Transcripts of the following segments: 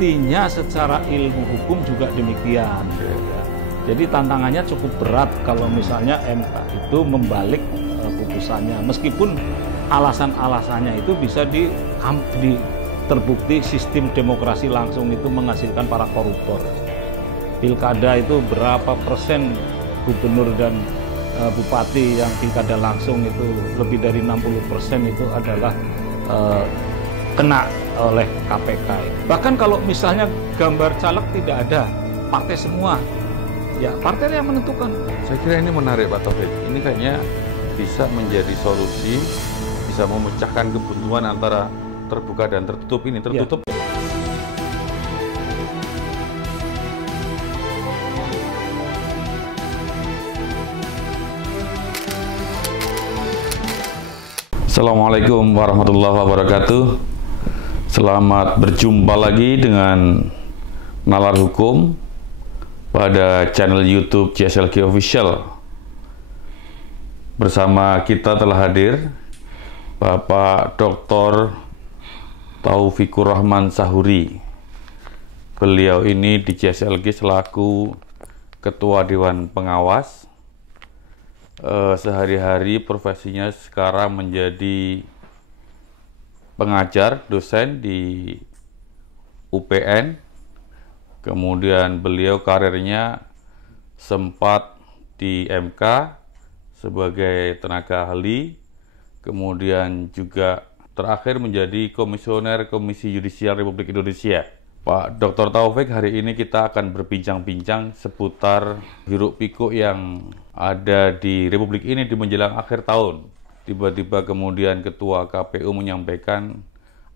mestinya secara ilmu hukum juga demikian. Ya. Jadi tantangannya cukup berat kalau misalnya MK itu membalik putusannya, meskipun alasan-alasannya itu bisa terbukti sistem demokrasi langsung itu menghasilkan para koruptor. Pilkada itu berapa persen gubernur dan bupati yang pilkada langsung itu lebih dari 60% itu adalah kena oleh KPK. Bahkan kalau misalnya gambar caleg tidak ada, partai semua, ya partai yang menentukan. Saya kira ini menarik Pak Taufik. Ini kayaknya bisa menjadi solusi, bisa memecahkan kebuntuan antara terbuka dan tertutup ini. Tertutup. Ya. Assalamualaikum warahmatullahi wabarakatuh. Selamat berjumpa lagi dengan Nalar Hukum pada channel YouTube CSLG Official. Bersama kita telah hadir Bapak Dr. Taufikur Rahman Sahuri. Beliau ini di CSLG selaku Ketua Dewan Pengawas. Sehari-hari profesinya sekarang menjadi pengajar, dosen di UPN. Kemudian beliau karirnya sempat di MK sebagai tenaga ahli, kemudian juga terakhir menjadi Komisioner Komisi Yudisial Republik Indonesia. Pak Dr. Taufik, hari ini kita akan berbincang-bincang seputar hiruk-pikuk yang ada di Republik ini di menjelang akhir tahun. Tiba-tiba kemudian Ketua KPU menyampaikan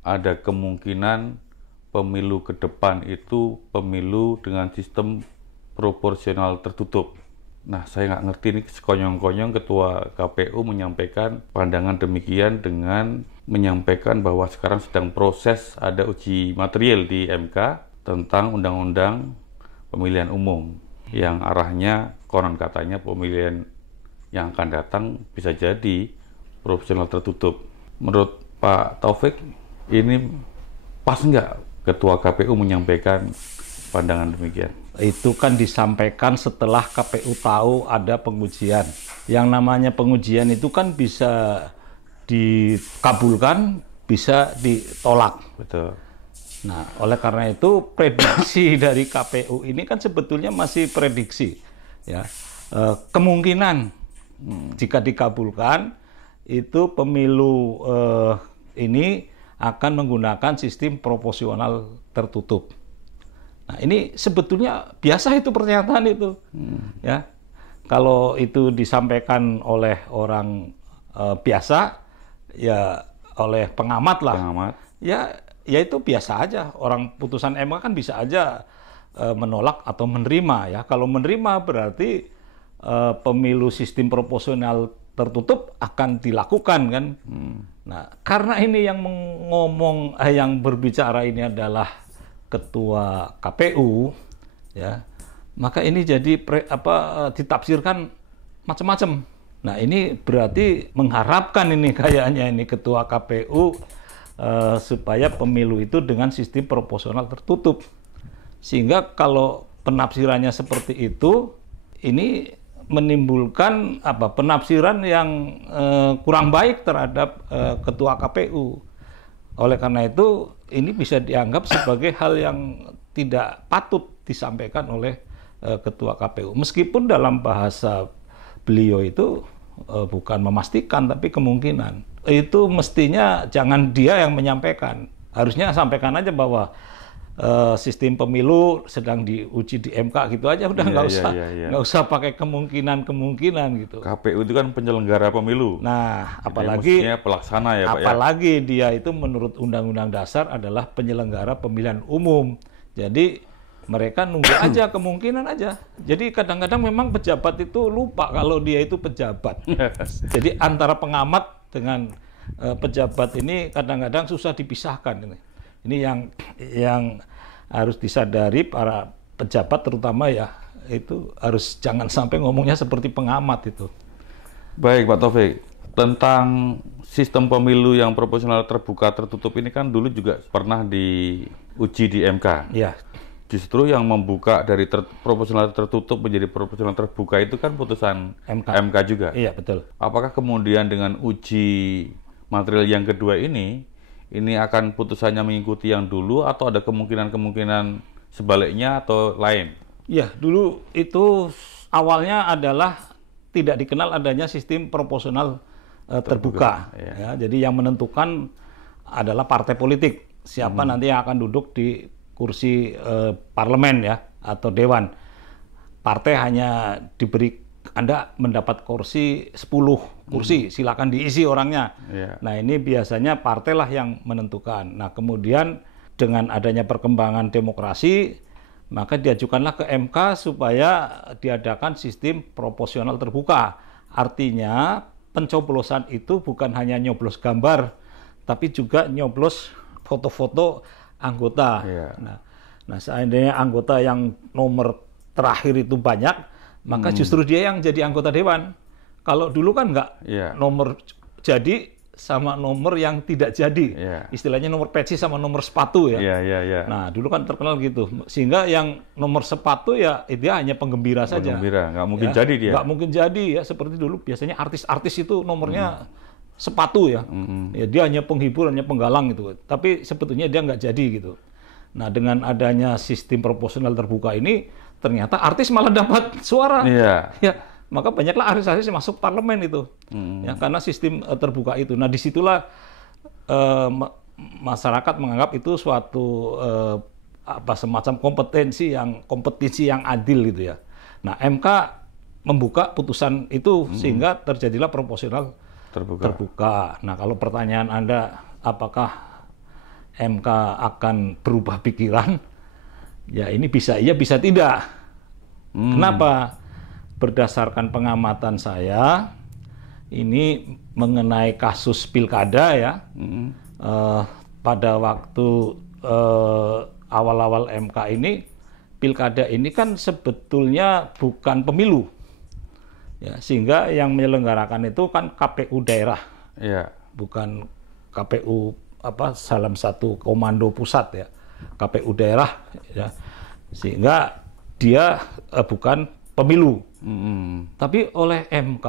ada kemungkinan pemilu ke depan itu pemilu dengan sistem proporsional tertutup. Nah, saya nggak ngerti ini sekonyong-konyong Ketua KPU menyampaikan pandangan demikian dengan menyampaikan bahwa sekarang sedang proses ada uji material di MK tentang Undang-Undang Pemilihan Umum yang arahnya konon katanya pemilihan yang akan datang bisa jadi proporsional tertutup. Menurut Pak Taufik, ini pas nggak Ketua KPU menyampaikan pandangan demikian? Itu kan disampaikan setelah KPU tahu ada pengujian. Yang namanya pengujian itu kan bisa dikabulkan, bisa ditolak. Betul. Nah, oleh karena itu prediksi dari KPU ini kan sebetulnya masih prediksi, ya. Kemungkinan jika dikabulkan itu pemilu ini akan menggunakan sistem proporsional tertutup. Nah, ini sebetulnya biasa itu pernyataan itu, ya. Kalau itu disampaikan oleh orang biasa, ya oleh pengamat lah, ya itu biasa aja. Orang putusan MK kan bisa aja menolak atau menerima, ya. Kalau menerima berarti pemilu sistem proporsional tertutup akan dilakukan kan. Nah, karena ini yang yang berbicara ini adalah Ketua KPU, ya, maka ini jadi ditafsirkan macam-macam. Nah, ini berarti mengharapkan ini kayaknya ini Ketua KPU supaya pemilu itu dengan sistem proporsional tertutup. Sehingga kalau penafsirannya seperti itu, ini menimbulkan penafsiran yang kurang baik terhadap Ketua KPU. Oleh karena itu, ini bisa dianggap sebagai hal yang tidak patut disampaikan oleh Ketua KPU. Meskipun dalam bahasa beliau itu bukan memastikan, tapi kemungkinan. Itu mestinya jangan dia yang menyampaikan. Harusnya sampaikan aja bahwa sistem pemilu sedang diuji di MK gitu aja, udah nggak usah pakai kemungkinan gitu. KPU itu kan penyelenggara pemilu. Nah, apalagi pelaksana ya, Pak, apalagi dia itu menurut Undang-Undang Dasar adalah penyelenggara pemilihan umum. Jadi mereka nunggu aja kemungkinan aja. Jadi kadang-kadang memang pejabat itu lupa kalau dia itu pejabat. Jadi antara pengamat dengan pejabat ini kadang-kadang susah dipisahkan ini. Ini yang harus disadari para pejabat terutama, ya, itu harus jangan sampai ngomongnya seperti pengamat itu. Baik Pak Taufik, tentang sistem pemilu yang proporsional terbuka tertutup ini kan dulu juga pernah uji di MK. Ya, Justru yang membuka dari proporsional tertutup menjadi proporsional terbuka itu kan putusan MK juga. iya betul. Apakah kemudian dengan uji material yang kedua ini akan putusannya mengikuti yang dulu atau ada kemungkinan-kemungkinan sebaliknya atau lain? Ya, dulu itu awalnya adalah tidak dikenal adanya sistem proporsional terbuka. Ya, jadi yang menentukan adalah partai politik. Siapa nanti yang akan duduk di kursi parlemen ya atau dewan. Partai hanya diberi Anda mendapat kursi 10 kursi, silakan diisi orangnya. Nah, ini biasanya partai lah yang menentukan. Nah, kemudian dengan adanya perkembangan demokrasi, maka diajukanlah ke MK supaya diadakan sistem proporsional terbuka. Artinya pencoblosan itu bukan hanya nyoblos gambar, tapi juga nyoblos foto-foto anggota. Nah, seandainya anggota yang nomor terakhir itu banyak, maka justru dia yang jadi anggota dewan. Kalau dulu kan enggak, nomor jadi sama nomor yang tidak jadi. Istilahnya nomor peci sama nomor sepatu ya. Nah, dulu kan terkenal gitu. Sehingga yang nomor sepatu ya dia hanya penggembira saja. Penggembira, nggak mungkin jadi dia. Nggak mungkin jadi ya. Seperti dulu biasanya artis-artis itu nomornya sepatu ya. Ya. Dia hanya penghibur, hanya penggalang gitu. Tapi sebetulnya dia nggak jadi gitu. Nah, dengan adanya sistem proporsional terbuka ini, ternyata artis malah dapat suara. Ya, maka banyaklah artis-artis yang masuk parlemen itu, ya karena sistem terbuka itu. Nah, disitulah masyarakat menganggap itu suatu semacam kompetisi yang adil gitu ya. Nah, MK membuka putusan itu sehingga terjadilah proporsional terbuka. Nah, kalau pertanyaan Anda apakah MK akan berubah pikiran? Ya, ini bisa iya, bisa tidak. Kenapa? Berdasarkan pengamatan saya, ini mengenai kasus pilkada ya, pada waktu awal-awal MK ini, pilkada ini kan sebetulnya bukan pemilu, ya, sehingga yang menyelenggarakan itu kan KPU daerah, bukan KPU dalam satu komando pusat ya, KPU daerah, ya, sehingga dia bukan pemilu. Tapi oleh MK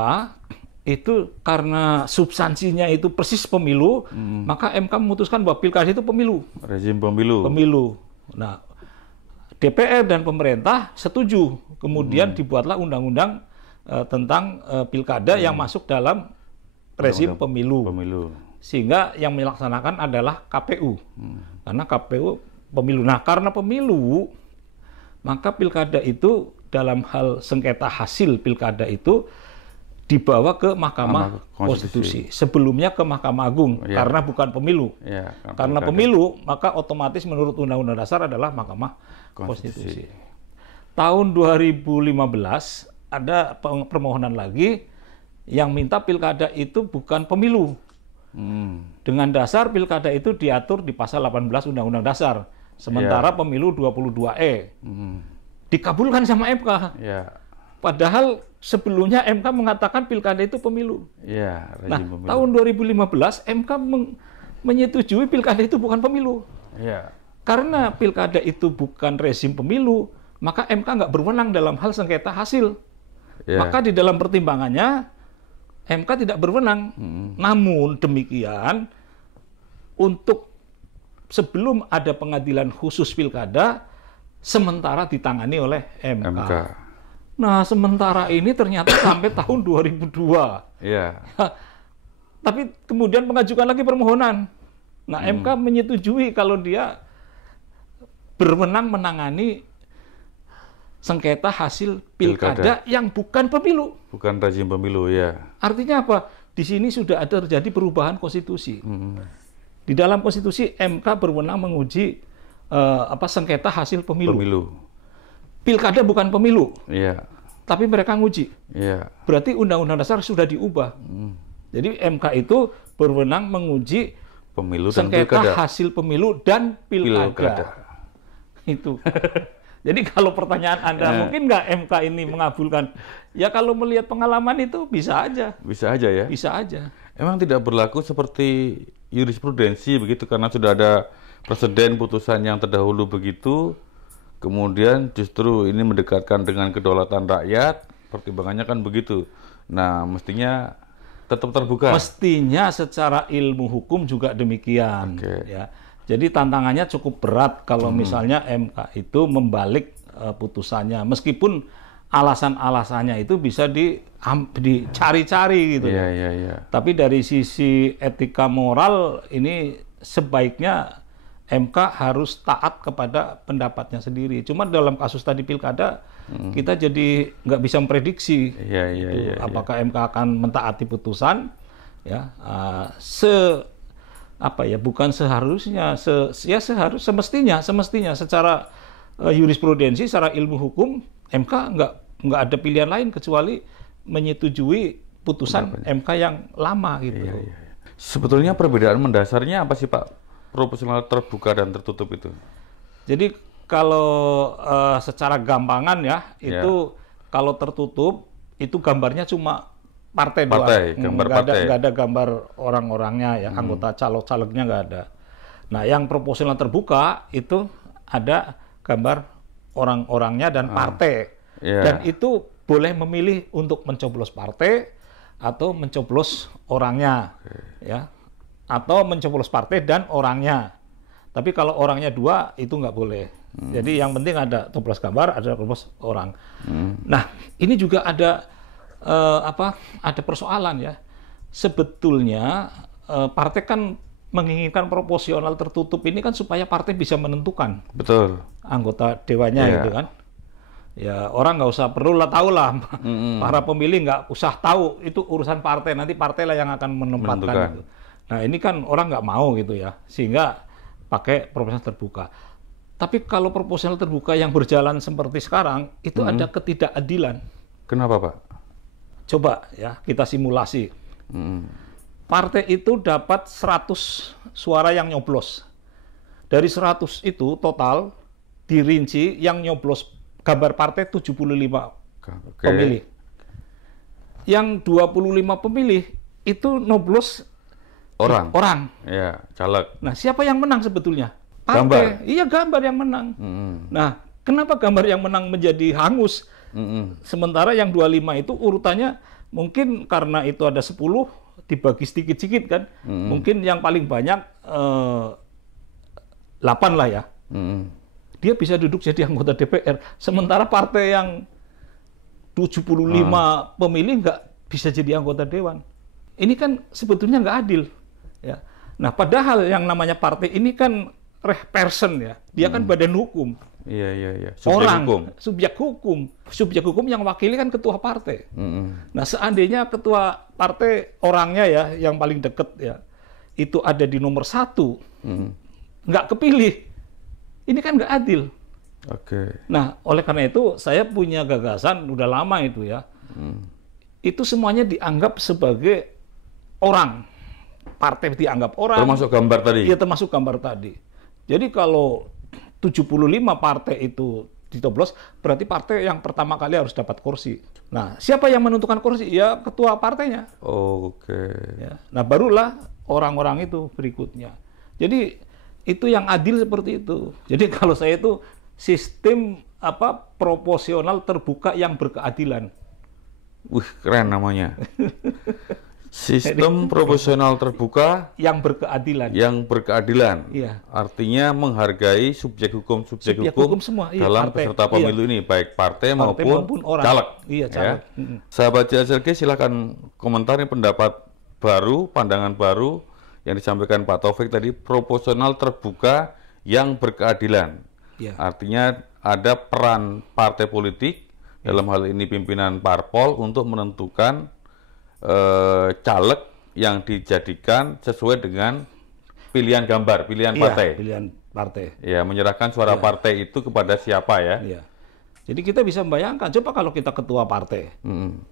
itu karena substansinya itu persis pemilu, maka MK memutuskan bahwa pilkada itu pemilu. Rezim pemilu. Nah, DPR dan pemerintah setuju. Kemudian dibuatlah undang-undang tentang pilkada yang masuk dalam rezim pemilu. Sehingga yang melaksanakan adalah KPU. Karena KPU pemilu. Nah, karena pemilu, maka pilkada itu dalam hal sengketa hasil pilkada itu dibawa ke Mahkamah Konstitusi. Sebelumnya ke Mahkamah Agung, karena bukan pemilu. Karena pemilu, maka otomatis menurut Undang-Undang Dasar adalah Mahkamah Konstitusi. Tahun 2015 ada permohonan lagi yang minta pilkada itu bukan pemilu. Dengan dasar pilkada itu diatur di pasal 18 Undang-Undang Dasar. Sementara pemilu 22E. Dikabulkan sama MK. Padahal sebelumnya MK mengatakan pilkada itu pemilu. Nah, pemilu. Tahun 2015 MK menyetujui pilkada itu bukan pemilu. Karena pilkada itu bukan rezim pemilu, maka MK nggak berwenang dalam hal sengketa hasil. Maka di dalam pertimbangannya MK tidak berwenang. Namun demikian, untuk sebelum ada pengadilan khusus pilkada, sementara ditangani oleh MK. Nah, sementara ini ternyata sampai tahun 2002. Tapi kemudian mengajukan lagi permohonan. Nah, MK menyetujui kalau dia berwenang menangani sengketa hasil pilkada yang bukan pemilu. Bukan rezim pemilu, ya. Artinya apa? Di sini sudah ada terjadi perubahan konstitusi. Di dalam konstitusi, MK berwenang menguji sengketa hasil pemilu. Pilkada bukan pemilu, tapi mereka nguji. Berarti Undang-Undang Dasar sudah diubah. Jadi MK itu berwenang menguji pemilu sengketa hasil pemilu dan pilkada. Itu. Jadi kalau pertanyaan Anda, mungkin nggak MK ini mengabulkan? Ya kalau melihat pengalaman itu bisa aja. Bisa aja ya? Bisa aja. Emang tidak berlaku seperti jurisprudensi begitu karena sudah ada presiden putusan yang terdahulu begitu, kemudian justru ini mendekatkan dengan kedaulatan rakyat, pertimbangannya kan begitu. Nah, mestinya tetap terbuka. Mestinya secara ilmu hukum juga demikian. Ya. Jadi tantangannya cukup berat kalau misalnya MK itu membalik putusannya, meskipun alasan-alasannya itu bisa dicari-cari gitu. Tapi dari sisi etika moral ini sebaiknya MK harus taat kepada pendapatnya sendiri. Cuma dalam kasus tadi pilkada kita jadi nggak bisa memprediksi apakah MK akan mentaati putusan, ya bukan seharusnya, semestinya secara jurisprudensi, secara ilmu hukum MK nggak ada pilihan lain kecuali menyetujui putusan MK yang lama gitu. Sebetulnya perbedaan mendasarnya apa sih Pak? Proporsional terbuka dan tertutup itu. Jadi kalau secara gampangan ya, itu kalau tertutup itu gambarnya cuma partai doang. Nggak ada gambar orang-orangnya ya, anggota calegnya nggak ada. Nah, yang proporsional terbuka itu ada gambar orang-orangnya dan partai. Dan itu boleh memilih untuk mencoblos partai atau mencoblos orangnya, ya. Atau mencoblos partai dan orangnya. Tapi kalau orangnya dua itu nggak boleh. Jadi yang penting ada coblos gambar, ada coblos orang. Nah, ini juga ada ada persoalan ya. Sebetulnya partai kan menginginkan proporsional tertutup ini kan supaya partai bisa menentukan anggota dewannya gitu kan. Ya orang nggak usah perlu lah tahu lah. Para pemilih nggak usah tahu, itu urusan partai, nanti partai lah yang akan menempatkan itu. Nah ini kan orang nggak mau gitu ya, sehingga pakai proporsional terbuka. Tapi kalau proporsional terbuka yang berjalan seperti sekarang, itu ada ketidakadilan. Kenapa Pak? Coba ya kita simulasi. Partai itu dapat 100 suara yang nyoblos. Dari 100 itu total dirinci yang nyoblos gambar partai 75 pemilih. Yang 25 pemilih itu nyoblos orang. Ya, caleg. Nah, siapa yang menang sebetulnya? Partai. Gambar. Iya, gambar yang menang. Nah, kenapa gambar yang menang menjadi hangus? Sementara yang 25 itu urutannya mungkin karena itu ada 10 dibagi sedikit-sedikit kan. Mungkin yang paling banyak 8 lah ya. Dia bisa duduk jadi anggota DPR. Sementara partai yang 75 pemilih nggak bisa jadi anggota dewan. Ini kan sebetulnya nggak adil. Ya. Nah, padahal yang namanya partai ini kan person ya, dia kan badan hukum. Iya. Subjek hukum yang wakili kan ketua partai. Nah, seandainya ketua partai orangnya ya, yang paling dekat ya, itu ada di nomor 1, nggak kepilih, ini kan nggak adil. Nah, oleh karena itu saya punya gagasan udah lama itu ya, itu semuanya dianggap sebagai orang. Partai dianggap orang. Termasuk gambar tadi? Iya, termasuk gambar tadi. Jadi kalau 75 partai itu dicoblos, berarti partai yang pertama kali harus dapat kursi. Nah, siapa yang menentukan kursi? Ya ketua partainya. Ya. Nah, barulah orang-orang itu berikutnya. Jadi itu yang adil seperti itu. Jadi kalau saya itu sistem proporsional terbuka yang berkeadilan. Wih, keren namanya. Sistem proporsional terbuka yang berkeadilan. Iya. Artinya menghargai subjek hukum semua, dalam partai, peserta pemilu ini, baik partai maupun orang. Caleg. Iya, caleg. Ya. Sahabat JSLG, silakan komentari pendapat baru, pandangan baru yang disampaikan Pak Taufik tadi, proporsional terbuka yang berkeadilan. Ya. Artinya ada peran partai politik, dalam hal ini pimpinan parpol, untuk menentukan caleg yang dijadikan sesuai dengan pilihan gambar, pilihan partai. Pilihan partai. Ya, menyerahkan suara partai itu kepada siapa ya. Iya. Jadi kita bisa membayangkan, coba kalau kita ketua partai,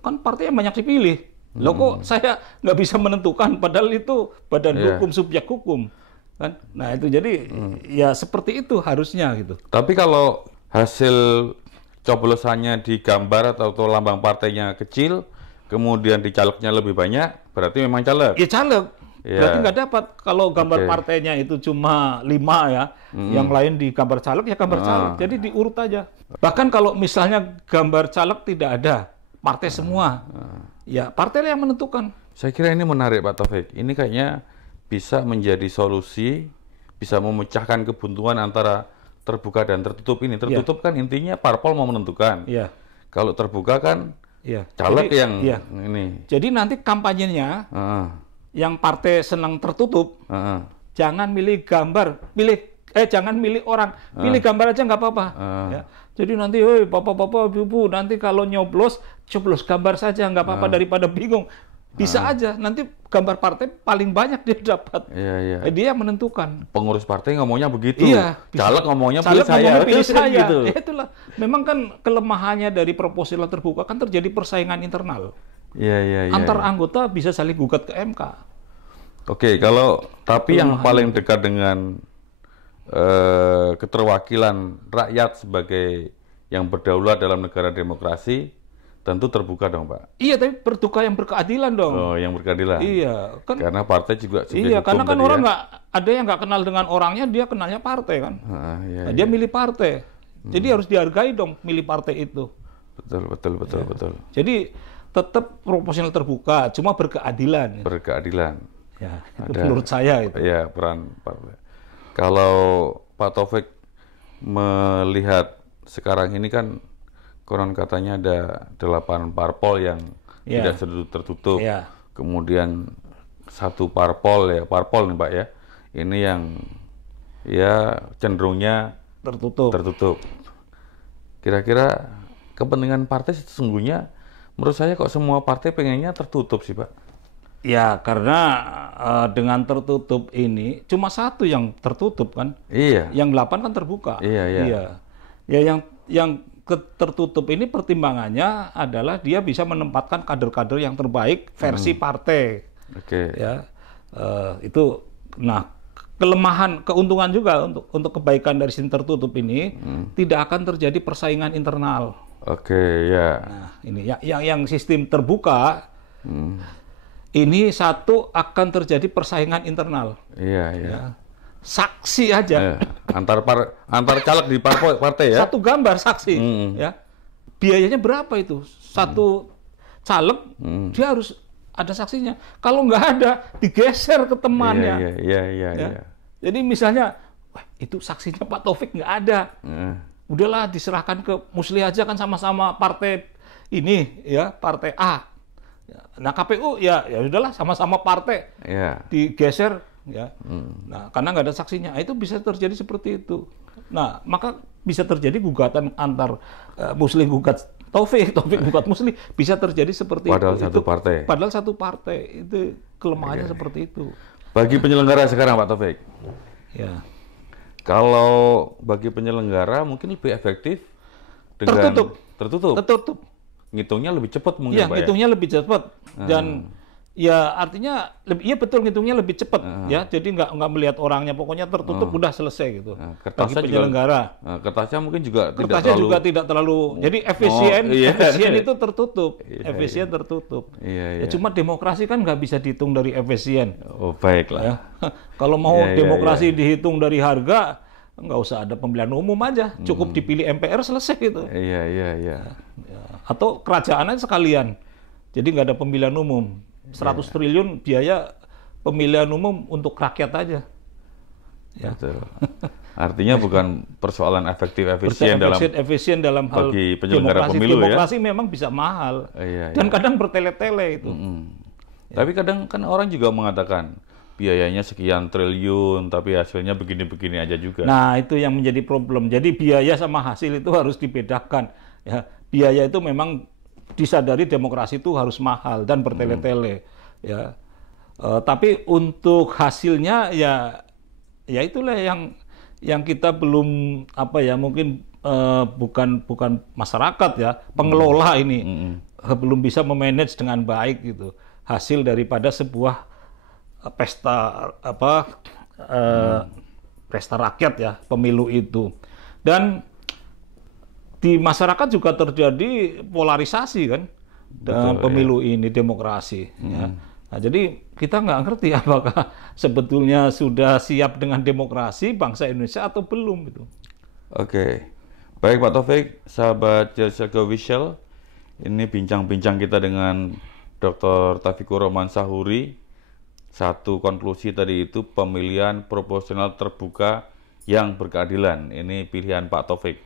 kan partai yang banyak dipilih. Loh kok saya nggak bisa menentukan, padahal itu badan hukum, subjek hukum. Kan? Nah itu jadi ya seperti itu harusnya gitu. Tapi kalau hasil coblosannya di gambar atau lambang partainya kecil, kemudian di calegnya lebih banyak, berarti memang caleg. Ya caleg. Berarti nggak dapat kalau gambar Oke. partainya itu cuma 5 ya, yang lain di gambar caleg ya gambar caleg. Jadi diurut aja. Bahkan kalau misalnya gambar caleg tidak ada, partai semua, ya partai yang menentukan. Saya kira ini menarik Pak Taufik. Ini kayaknya bisa menjadi solusi, bisa memecahkan kebuntuan antara terbuka dan tertutup ini. Tertutup kan intinya parpol mau menentukan. Iya. Kalau terbuka kan Iya. caleg Jadi, yang iya. ini. Jadi nanti kampanyenya Heeh, yang partai senang tertutup, heeh. jangan milih gambar, jangan milih orang, pilih gambar aja nggak apa-apa. Ya. Jadi nanti, bapak-bapak, ibu, nanti kalau nyoblos gambar saja nggak apa-apa daripada bingung. Bisa aja, nanti gambar partai paling banyak dia dapat. Iya, iya. Dia yang menentukan. Pengurus partai ngomongnya begitu. Iya, bisa. Caleg ngomongnya Caleg pilih saya. ngomongnya pilih saya. Gitu. Ya, itulah. Memang kan kelemahannya dari proporsional terbuka kan terjadi persaingan internal. Iya, iya, iya. Antar anggota bisa saling gugat ke MK. Oke, tapi yang paling dekat dengan keterwakilan rakyat sebagai yang berdaulat dalam negara demokrasi, tentu terbuka dong, Pak. Iya, tapi terbuka yang berkeadilan dong. Oh, yang berkeadilan. Iya, kan. Karena partai juga subjek Iya, hukum karena kan tadi orang ya. nggak ada yang nggak kenal dengan orangnya, dia kenalnya partai kan. Iya, Nah, dia milih partai. Jadi harus dihargai dong milih partai itu. Betul. Jadi tetap proporsional terbuka, cuma berkeadilan. Berkeadilan. Ya, itu menurut saya itu. Ya, peran partai. Kalau Pak Taufik melihat sekarang ini kan konon katanya ada 8 parpol yang Ya. tidak tertutup. Ya. Kemudian 1 parpol nih Pak ya. Ini yang ya cenderungnya tertutup. Kira-kira kepentingan partai sesungguhnya menurut saya kok semua partai pengennya tertutup sih Pak. Ya, karena dengan tertutup ini cuma 1 yang tertutup kan. Iya. Yang 8 kan terbuka. Iya. Ya, yang tertutup ini pertimbangannya adalah dia bisa menempatkan kader-kader yang terbaik versi partai. Oke. Ya, itu. Nah, keuntungan juga untuk kebaikan dari sistem tertutup ini tidak akan terjadi persaingan internal. Oke, ya. Nah, ini yang sistem terbuka. Ini satu akan terjadi persaingan internal. Iya. Ya. Saksi aja. Antar caleg di partai ya. Satu gambar saksi. Ya. Biayanya berapa itu? Satu caleg dia harus ada saksinya. Kalau nggak ada, digeser ke temannya. Iya. Jadi misalnya, wah, itu saksinya Pak Taufik nggak ada. Udahlah diserahkan ke Musli aja kan sama-sama partai ini ya, partai A. Nah, KPU ya udahlah sama-sama partai. Digeser ya. Nah, karena nggak ada saksinya. Itu bisa terjadi seperti itu. Nah, maka bisa terjadi gugatan antar Musli gugat Taufik gugat Musli, bisa terjadi seperti Padahal itu. Padahal satu partai. Itu kelemahannya seperti itu. Bagi penyelenggara sekarang Pak Taufik. Ya. Kalau bagi penyelenggara mungkin lebih efektif dengan tertutup. Ngitungnya lebih cepat mungkin Iya, Pak ngitungnya lebih cepat dan ya artinya iya betul ngitungnya lebih cepat ya. Jadi nggak melihat orangnya, pokoknya tertutup udah selesai gitu. Bagi penyelenggara. Kertasnya mungkin juga tidak terlalu. Jadi efisien itu tertutup. Efisien tertutup. Iya. Ya, cuma demokrasi kan nggak bisa dihitung dari efisien. Oh, baiklah. Ya. Kalau mau demokrasi dihitung dari harga, nggak usah ada pemilihan umum aja, cukup dipilih MPR selesai gitu. Iya. Atau kerajaan aja sekalian, jadi nggak ada pemilihan umum. 100 triliun biaya pemilihan umum untuk rakyat aja. Ya. Betul. Artinya bukan persoalan efisien dalam hal bagi penyelenggara pemilu demokrasi memang bisa mahal. Dan kadang bertele-tele itu. Tapi kadang kan orang juga mengatakan biayanya sekian triliun, tapi hasilnya begini-begini aja juga. Nah, itu yang menjadi problem. Jadi biaya sama hasil itu harus dibedakan. Ya, biaya itu memang disadari demokrasi itu harus mahal dan bertele-tele. Ya, tapi untuk hasilnya ya itulah yang kita belum mungkin bukan masyarakat ya, pengelola ini belum bisa memanage dengan baik gitu hasil daripada sebuah pesta rakyat ya, pemilu itu. Dan di masyarakat juga terjadi polarisasi kan dalam pemilu ini demokrasi. Ya. Nah, jadi kita nggak ngerti apakah sebetulnya sudah siap dengan demokrasi bangsa Indonesia atau belum itu. Oke, baik Pak Taufik, sahabat Jasa Official, ini bincang-bincang kita dengan Dr. Taufikur Rahman Sahuri. Satu konklusi tadi itu pemilihan proporsional terbuka yang berkeadilan. Ini pilihan Pak Taufik.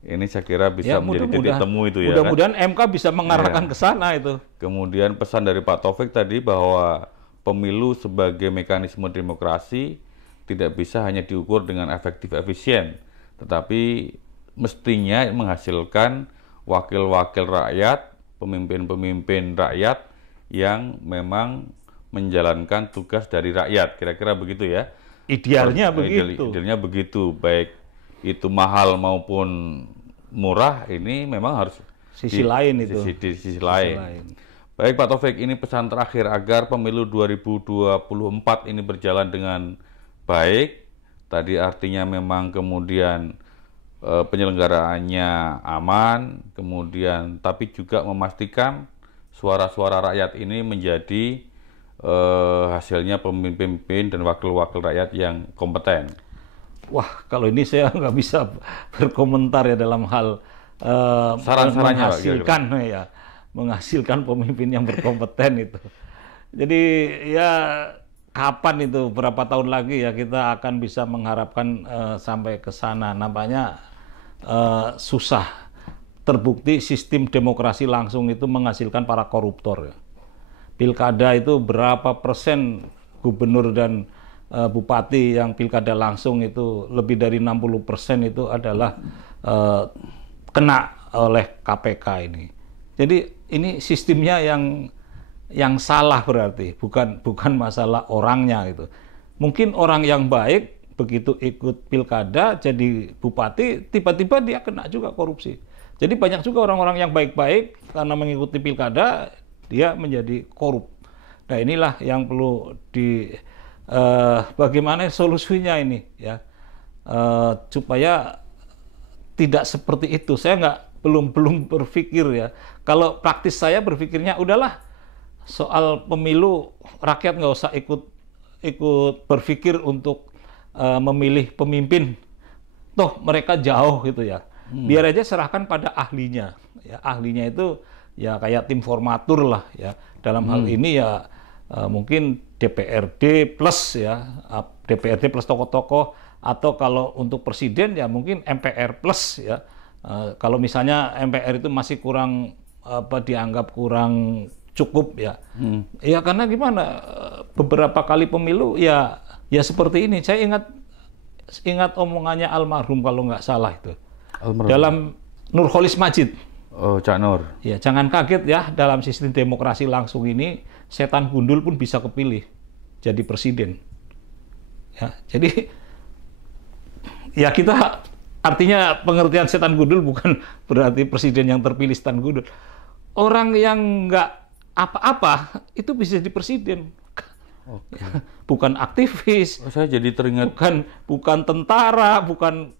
Ini saya kira bisa menjadi titik temu itu ya. Mudah-mudahan MK bisa mengarahkan ke sana itu. Kemudian pesan dari Pak Taufik tadi bahwa pemilu sebagai mekanisme demokrasi tidak bisa hanya diukur dengan efektif efisien, tetapi mestinya menghasilkan wakil-wakil rakyat, pemimpin-pemimpin rakyat yang memang menjalankan tugas dari rakyat. Kira-kira begitu ya. Idealnya begitu. Idealnya begitu, baik itu mahal maupun murah, ini memang harus sisi lain itu. Di sisi lain. Baik Pak Taufik, ini pesan terakhir agar pemilu 2024 ini berjalan dengan baik. Tadi artinya memang kemudian penyelenggaraannya aman, kemudian tapi juga memastikan suara-suara rakyat ini menjadi hasilnya pemimpin dan wakil-wakil rakyat yang kompeten. Wah, kalau ini saya nggak bisa berkomentar ya dalam hal menghasilkan pemimpin yang berkompeten itu. Jadi ya kapan itu, berapa tahun lagi ya kita akan bisa mengharapkan sampai ke sana. Nampaknya susah. Terbukti sistem demokrasi langsung itu menghasilkan para koruptor. Ya. Pilkada itu berapa persen gubernur dan bupati yang pilkada langsung itu lebih dari 60% itu adalah kena oleh KPK ini. Jadi ini sistemnya yang salah berarti, bukan masalah orangnya gitu. Mungkin orang yang baik begitu ikut pilkada jadi bupati tiba-tiba dia kena juga korupsi. Jadi banyak juga orang-orang yang baik-baik karena mengikuti pilkada dia menjadi korup. Nah, inilah yang perlu bagaimana solusinya ini ya, supaya tidak seperti itu. Saya belum berpikir ya. Kalau praktis saya berpikirnya udahlah, soal pemilu rakyat nggak usah ikut berpikir untuk memilih pemimpin. Toh mereka jauh gitu ya. Biar aja serahkan pada ahlinya. Ya, ahlinya itu ya kayak tim formatur lah ya. Dalam hal ini ya mungkin DPRD plus ya, DPRD plus tokoh-tokoh, atau kalau untuk presiden ya mungkin MPR plus ya. Kalau misalnya MPR itu masih kurang dianggap kurang cukup ya. Ya karena gimana, beberapa kali pemilu ya seperti ini. Saya ingat omongannya almarhum kalau nggak salah itu. Dalam Nurholis Majid. Oh, Cak Nur. Ya, jangan kaget ya, dalam sistem demokrasi langsung ini setan gundul pun bisa kepilih jadi presiden. Ya, jadi ya kita artinya pengertian setan gundul bukan berarti presiden yang terpilih setan gundul. Orang yang nggak apa-apa itu bisa jadi presiden. Oke. Bukan aktivis. Saya jadi teringat bukan tentara, bukan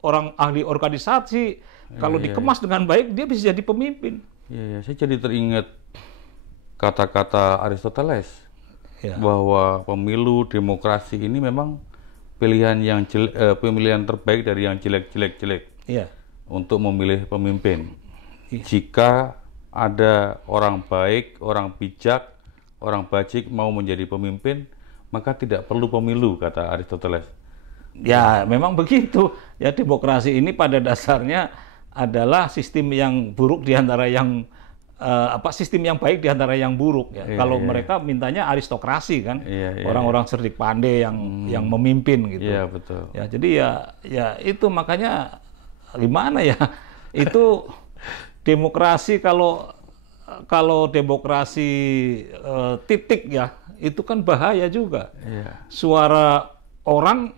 orang ahli organisasi. Kalau dikemas dengan baik dia bisa jadi pemimpin. Iya, saya jadi teringat kata-kata Aristoteles bahwa pemilu demokrasi ini memang pemilihan terbaik dari yang jelek-jelek untuk memilih pemimpin. Jika ada orang baik, orang bijak, orang bajik mau menjadi pemimpin, maka tidak perlu pemilu, kata Aristoteles. Ya, memang begitu. Ya, demokrasi ini pada dasarnya adalah sistem yang buruk di antara yang sistem yang baik di antara yang buruk ya. Kalau mereka mintanya aristokrasi kan, orang-orang cerdik pandai yang memimpin gitu. Iya, betul. Ya, jadi ya itu makanya gimana ya? Itu demokrasi, kalau demokrasi titik ya, itu kan bahaya juga. Suara orang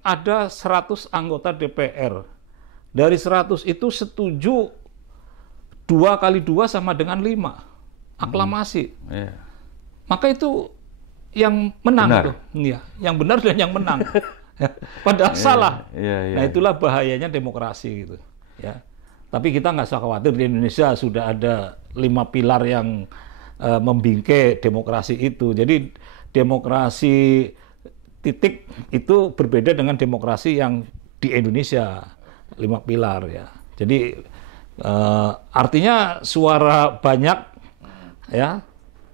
ada 100 anggota DPR. Dari 100 itu setuju 2 kali 2 sama dengan 5. Aklamasi. Maka itu yang menang itu. Ya, yang benar dan yang menang. Padahal salah. Nah, itulah bahayanya demokrasi gitu. Ya. Tapi kita nggak usah khawatir, di Indonesia sudah ada 5 pilar yang membingkai demokrasi itu. Jadi demokrasi titik itu berbeda dengan demokrasi yang di Indonesia 5 pilar ya. Jadi artinya suara banyak ya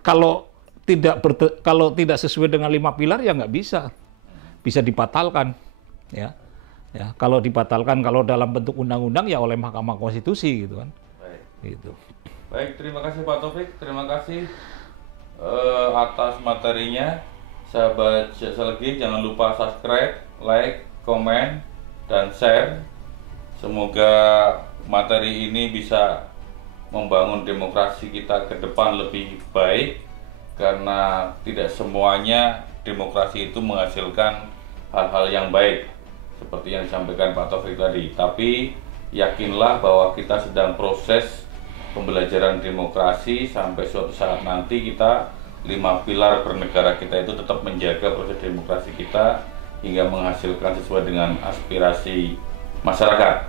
kalau tidak sesuai dengan 5 pilar ya nggak bisa dibatalkan ya. Ya, kalau dibatalkan kalau dalam bentuk undang-undang ya oleh Mahkamah Konstitusi gitu kan. Baik. Gitu. Baik, terima kasih Pak Taufik, terima kasih atas materinya. Sahabat Selegi, jangan lupa subscribe, like, komen, dan share. Semoga materi ini bisa membangun demokrasi kita ke depan lebih baik, karena tidak semuanya demokrasi itu menghasilkan hal-hal yang baik seperti yang disampaikan Pak Taufik tadi. Tapi yakinlah bahwa kita sedang proses pembelajaran demokrasi, sampai suatu saat nanti kita 5 pilar bernegara kita itu tetap menjaga proses demokrasi kita hingga menghasilkan sesuai dengan aspirasi masyarakat.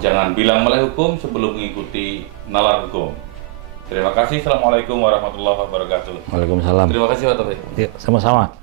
Jangan bilang melek hukum sebelum mengikuti nalar hukum. Terima kasih. Assalamualaikum warahmatullahi wabarakatuh. Waalaikumsalam. Terima kasih Pak Taufik. Ya, sama-sama.